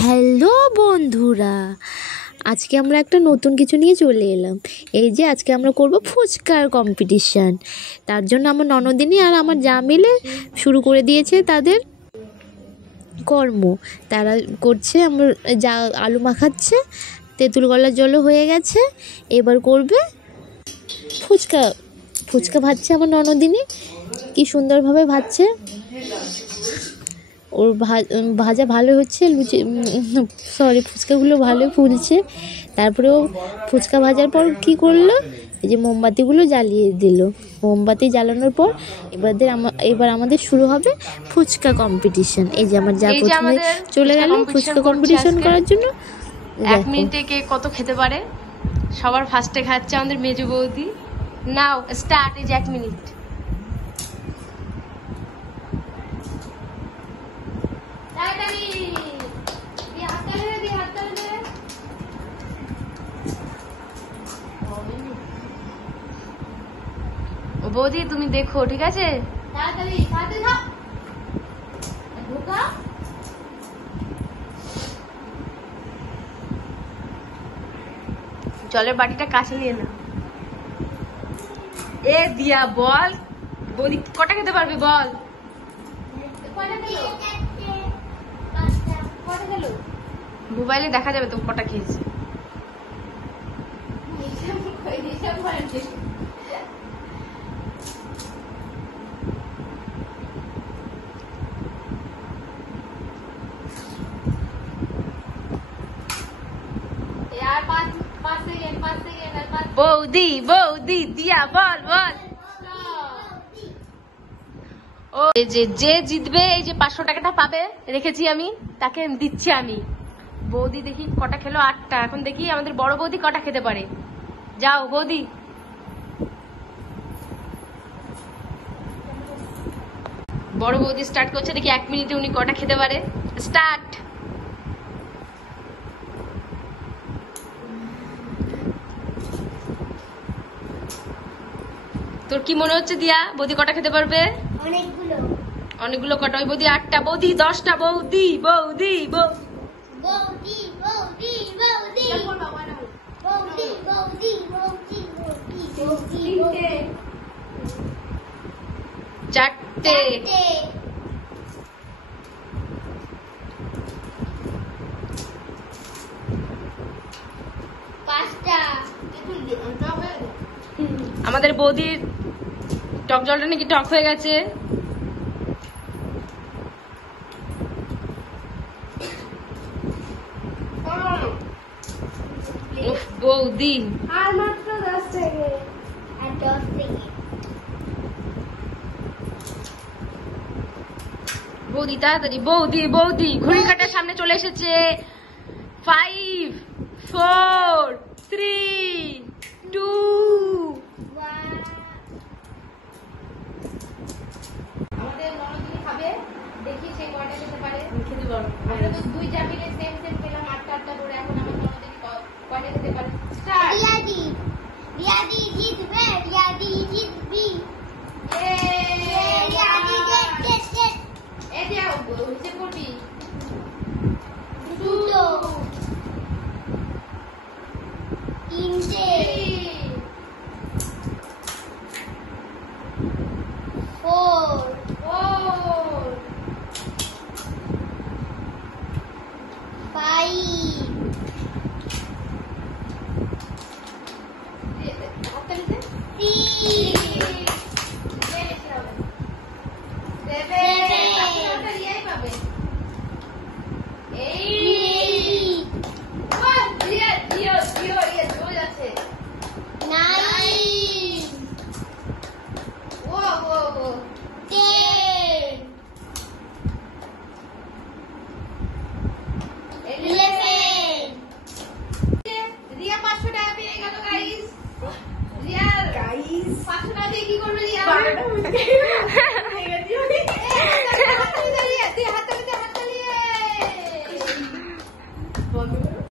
Hello বন্ধুরা, আজকে আমরা একটা নতুন কিছু নিয়ে চলে এলাম। এই যে আজকে আমরা করব ফুচকার কম্পিটিশান। তার জন্য আমার ননদিনী আর আমার যা মিলে শুরু করে দিয়েছে তাদের কর্ম। তারা করছে, আমার যা আলু মাখাচ্ছে, তেঁতুল গলার জলও হয়ে গেছে, এবার করবে ফুচকা। ফুচকা ভাজছে আমার ননদিনী, কি সুন্দরভাবে ভাজছে। ওর ভাজা ভালো হচ্ছে, ফুচকাগুলো ভালো ফুলছে। তারপরে ও ফুচকা ভাজার পর কি করলো, এই যে মোমবাতিগুলো জ্বালিয়ে দিল। মোমবাতি জ্বালানোর পর এবার আমাদের শুরু হবে ফুচকা কম্পিটিশন। এই যে আমার যা প্রথমে চলে গেল ফুচকা কম্পিটিশন করার জন্য। 1 মিনিটে কে কত খেতে পারে, সবার ফার্স্টে খাচ্ছে আমাদের মেজো বৌদি। নাও স্টার্ট। এই যে 1 মিনিট। বৌদি তুমি দেখো, ঠিক আছে? জলের বাটিটা কাছে নিয়ে না। এ দিয়া বল, বৌদি কটা খেতে পারবে বল? মোবাইলে দেখা যাবে তো কটা খেয়েছে। বৌদি বৌদি দিয়া বল বল। ও যে জিতবে, এই যে 500 টাকাটা পাবে, রেখেছি আমি, তাকে দিচ্ছি আমি। বৌদি দেখি কটা খেলো, 8টা। এখন দেখি আমাদের বড় বৌদি কটা খেতে পারে। যাও বৌদি। বড় বৌদি স্টার্ট করছে, দেখি 1 মিনিটে উনি কটা খেতে পারে। স্টার্ট। তোর কি মনে হচ্ছে দিয়া, বৌদি কটা খেতে পারবে? অনেকগুলো কটা? ওই বৌদি 8টা, বৌদি 10টা। বৌদি বৌদি বৌদি বৌদি বৌদি বৌদি বৌদি বৌদি বৌদি 4টে। আমাদের বৌদির টক জলটা নাকি টক হয়ে গেছে। বৌদি আর মাত্র 10 সেকেন্ড। আর 10 সেকেন্ড। বৌদি তাড়াতাড়ি। বৌদি বৌদি ঘড়ি কাটার সামনে চলে এসেছে। 5 4 3 2 আমাদের ননদিনী খাবে, দেখি সে কয়টা খেতে পারে। খেতে পারো। আমরা তো 2 জামিলে সেম খেলাম, 8টা করে। এখন আমার ননদিনী কয়টা খেতে পারে। স্টার্ট। রিয়াদি জিতবে, রিয়াদি জিতবি। রিয়াদি জিত। এই যে নিচে পড়বি। 2 3 4 5 500 টাকা দিয়ে কি করবে রিয়া?